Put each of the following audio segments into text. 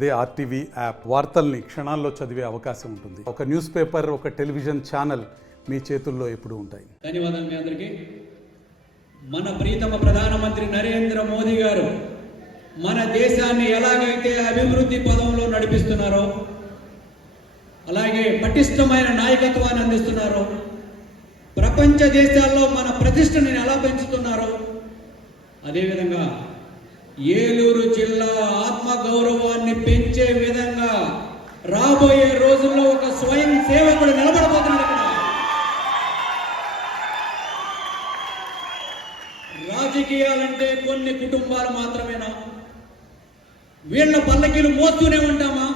అదే RTV app వార్తల్ని క్షణాల్లో చదివే అవకాశం ఉంటుంది. ఒక న్యూస్ పేపర్, ఒక టెలివిజన్ ఛానల్ మీ చేతుల్లో ఎప్పుడూ ఉంటాయి. ధన్యవాదాలు మీ అందరికీ. మన ప్రీతమ ప్రధానమంత్రి నరేంద్ర మోదీ గారు మన దేశాన్ని ఎలాగైతే అభివృద్ధి పదంలో నడిపిస్తున్నారో, అలాగే పటిష్టమైన నాయకత్వాన్ని అందిస్తున్నారో, ప్రపంచ దేశాల్లో మన ప్రతిష్టని ఎలా పెంచుతున్నారో, అదేవిధంగా ఏలూరు జిల్లా ఆత్మగౌరవాన్ని పెంచే విధంగా రాబోయే రోజుల్లో ఒక స్వయం సేవకుడు నిలబడబోతున్నాడు. రాజకీయాలంటే కొన్ని కుటుంబాలు మాత్రమేనా? వీళ్ళ పల్లకీలు మోస్తూనే ఉంటామా?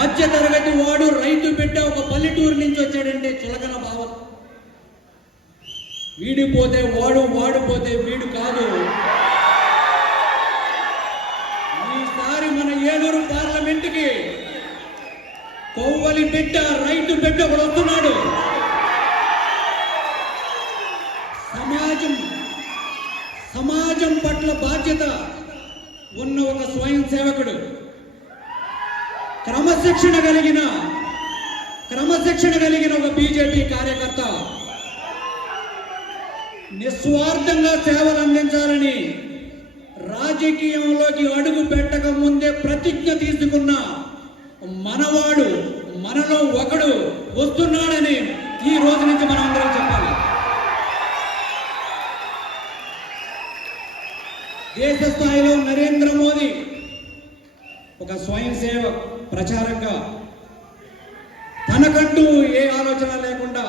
మధ్య తరగతి వాడు రైతు బిడ్డ ఒక పల్లెటూరు నుంచి వచ్చాడంటే చులకన భావం. వీడిపోతే వాడు, వాడిపోతే వీడు కాదు. ఈసారి మన ఏలూరు పార్లమెంట్కి కొవ్వలి బిడ్డ, రైతు బిడ్డ ఒకడు వస్తున్నాడు. సమాజం పట్ల బాధ్యత ఉన్న ఒక స్వయం సేవకుడు, క్రమశిక్షణ కలిగిన ఒక బీజేపీ కార్యకర్త, నిస్వార్థంగా సేవలు అందించాలని రాజకీయంలోకి అడుగు పెట్టక ముందే ప్రతిజ్ఞ తీసుకున్న మనవాడు, మనలో ఒకడు వస్తున్నాడని ఈ రోజు నుంచి మనం అందరం చెప్పాలి. దేశ స్థాయిలో నరేంద్ర మోదీ ఒక స్వయం సేవ ప్రచారంగా తనకంటూ ఏ ఆలోచన లేకుండా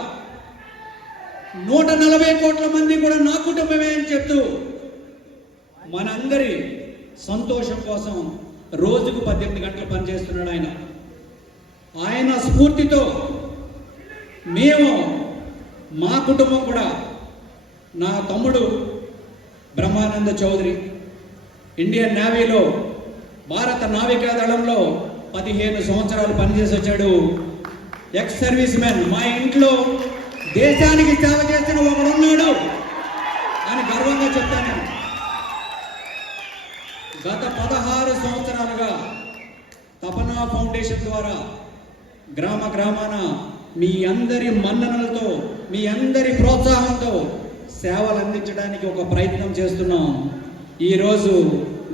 140 కోట్ల మంది కూడా నా కుటుంబమే అని చెప్తూ మనందరి సంతోషం కోసం రోజుకు 18 గంటలు పనిచేస్తున్నాడు ఆయన స్ఫూర్తితో మేము, మా కుటుంబం కూడా, నా తమ్ముడు బ్రహ్మానంద చౌదరి ఇండియన్ నేవీలో భారత నావికా దళంలో 15 సంవత్సరాలు పనిచేసి వచ్చాడు. Ex service man. మా ఇంట్లో దేశానికి సేవ చేసిన ఒకడున్నాడు అని గర్వంగా చెప్తాను. గత 16 సంవత్సరాలుగా తపనా ఫౌండేషన్ ద్వారా గ్రామాన మీ అందరి మన్ననలతో, మీ అందరి ప్రోత్సాహంతో సేవలు అందించడానికి ఒక ప్రయత్నం చేస్తున్నాం. ఈరోజు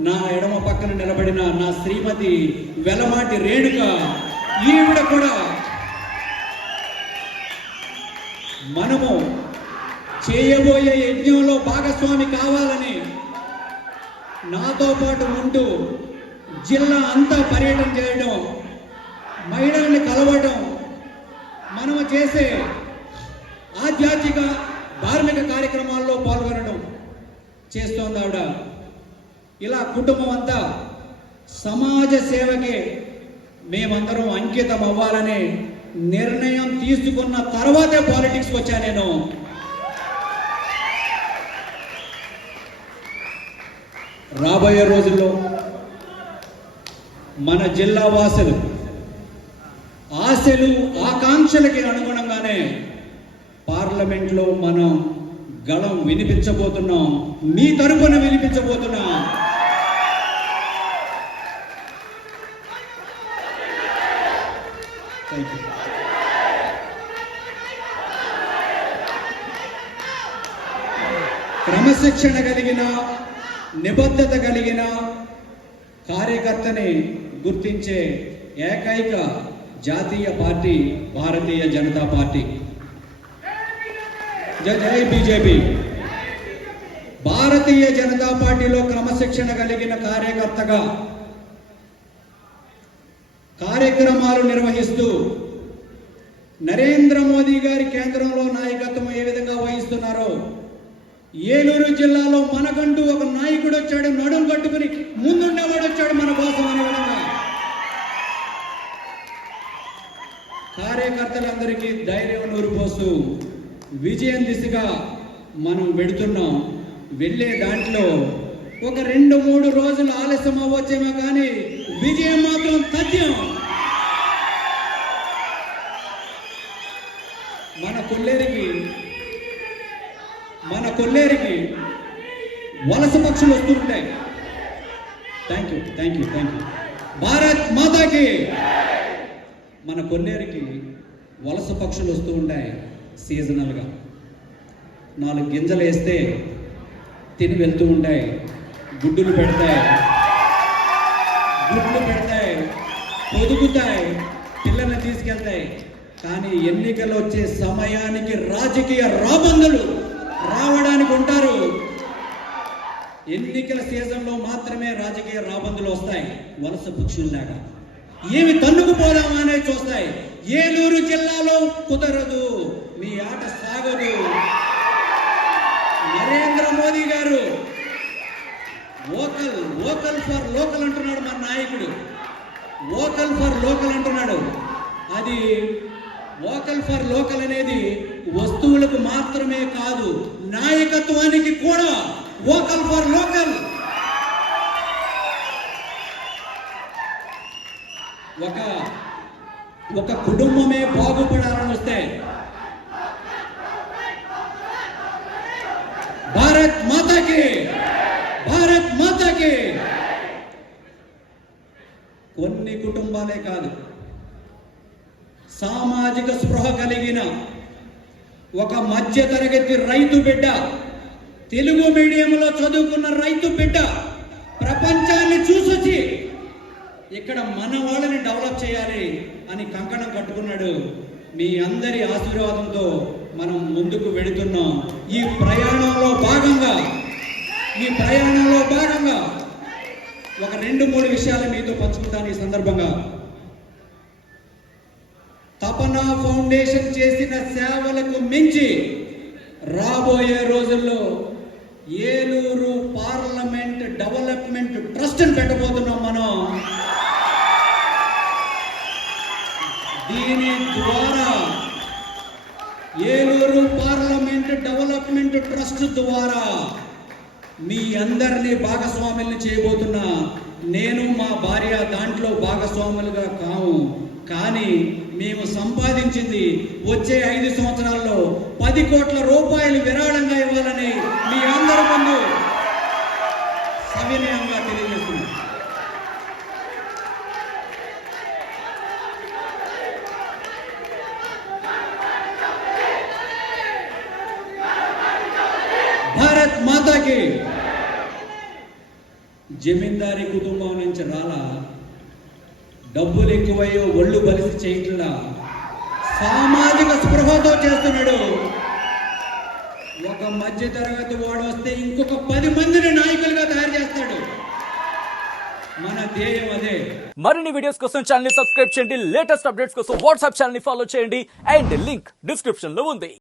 నా ఎడమ పక్కన నిలబడిన నా శ్రీమతి వెలమాటి రేణుక, ఈవిడ కూడా మనము చేయబోయే యజ్ఞంలో భాగస్వామి కావాలని నాతో పాటు ఉంటూ జిల్లా అంతా పర్యటన చేయడం, మహిళల్ని కలవడం, మనము చేసే ఆధ్యాత్మిక ధార్మిక కార్యక్రమాల్లో పాల్గొనడం చేస్తోంది ఆవిడ. ఇలా కుటుంబం అంతా సమాజ సేవకే మేమందరం అంకితం అవ్వాలనే నిర్ణయం తీసుకున్న తర్వాతే పాలిటిక్స్కి వచ్చా నేను. రాబోయే రోజుల్లో మన జిల్లా వాసులు ఆశలు, ఆకాంక్షలకి అనుగుణంగానే పార్లమెంట్లో మనం గళం వినిపించబోతున్నాం, మీ తరపున వినిపించబోతున్నాం. క్రమశిక్షణ కలిగిన, నిబద్ధత కలిగిన కార్యకర్తని గుర్తించే ఏకైక జాతీయ పార్టీ భారతీయ జనతా పార్టీ. జై బీజేపీ. భారతీయ జనతా పార్టీలో క్రమశిక్షణ కలిగిన కార్యకర్తగా కార్యక్రమాలు నిర్వహిస్తూ నరేంద్ర మోదీ గారి కేంద్రంలో నాయకత్వం ఏ విధంగా వహిస్తున్నారో, ఏలూరు జిల్లాలో మనకంటూ ఒక నాయకుడు వచ్చాడు, నడుము కట్టుకుని ముందుండేవాడు వచ్చాడు మన కోసం అనే విధంగా కార్యకర్తలందరికీ ధైర్యం నూరుపోస్తూ విజయం దిశగా మనం వెడుతున్నాం. వెళ్ళే దాంట్లో ఒక 2-3 రోజులు ఆలస్యం అవ్వచ్చేమో కానీ విజయం మాత్రం తథ్యం. మన కొల్లేరికి వలస పక్షులు వస్తుంటాయి. Thank you. భారత్ మాతాకి. మన కొన్నేరుకి వలస పక్షులు వస్తూ ఉంటాయి సీజనల్గా. 4 గింజలు వేస్తే తిని వెళ్తూ ఉంటాయి, గుడ్లు పెడతాయి, పొదుగుతాయి, పిల్లల్ని తీసుకెళ్తాయి. కానీ ఎన్నికలు వచ్చే సమయానికి రాజకీయ రాబందులు రావడానికి ఉంటారు. ఎన్నికల సీజన్లో మాత్రమే రాజకీయ రాబందులు వస్తాయి. వలస పక్షుల్లాగా ఏమి తన్నుకుపోదామా అనేది చూస్తాయి. ఏలూరు జిల్లాలో కుదరదు, మీ ఆట సాగదు. నరేంద్ర మోదీ గారు వోకల్ ఫర్ లోకల్ అంటున్నాడు. మన నాయకుడు వోకల్ ఫర్ లోకల్ అంటున్నాడు. అది వోకల్ ఫర్ లోకల్ అనేది వస్తువులకు మాత్రమే కాదు, నాయకత్వానికి కూడా వోకల్ ఫర్ లోకల్. ఒక కుటుంబమే బాగుపడాలని వస్తే భారత్ మాతాకి, భారత్ మాతాకి. కొన్ని కుటుంబాలే కాదు, సామాజిక స్పృహ కలిగిన ఒక మధ్య తరగతి రైతు బిడ్డ, తెలుగు మీడియంలో చదువుకున్న రైతు బిడ్డ ప్రపంచాన్ని చూసొచ్చి ఇక్కడ మన వాళ్ళని డెవలప్ చేయాలి అని కంకణం కట్టుకున్నాడు. మీ అందరి ఆశీర్వాదంతో మనం ముందుకు వెళుతున్నాం. ఈ ప్రయాణంలో భాగంగా ఒక 2-3 విషయాలు మీతో పంచుకుంటాను ఈ సందర్భంగా. తపన ఫౌండేషన్ చేసిన సేవలకు మించి రాబోయే రోజుల్లో ఏలూరు పార్లమెంట్ డెవలప్మెంట్ ట్రస్ట్ పెట్టబోతున్నాం మనం. దీని ద్వారా ఏలూరు పార్లమెంట్ డెవలప్మెంట్ ట్రస్ట్ ద్వారా మీ అందరినీ భాగస్వాముల్ని చేయబోతున్నా. నేను మా భార్య దాంట్లో భాగస్వాములుగా కావు, కానీ మేము సంపాదించింది వచ్చే 5 సంవత్సరాల్లో 10 కోట్ల రూపాయలు విరాళంగా ఇవ్వాలని మీ అందరి ముందు సవినయంగా తెలియజేస్తున్నాను. భారత్ మాతాకి. జమీందారీ కుటుంబం నుంచి రాలా, డబ్బులు ఎక్కువయ్యో ఒళ్ళు బలిసి చేయట్లా, సామాజిక స్పృహతో చేస్తున్నాడు. ఒక మధ్య తరగతి వాడు వస్తే ఇంకొక 10 మందిని నాయకులుగా తయారు చేస్తాడు. మన ధ్యేయం అదే. మరిన్ని వీడియోస్ కోసం ఛానల్ ని సబ్స్క్రైబ్ చేయండి. లేటెస్ట్ అప్డేట్స్ కోసం వాట్సాప్ ఛానల్ ని ఫాలో చేయండి. అండ్ లింక్ డిస్క్రిప్షన్ లో ఉంది.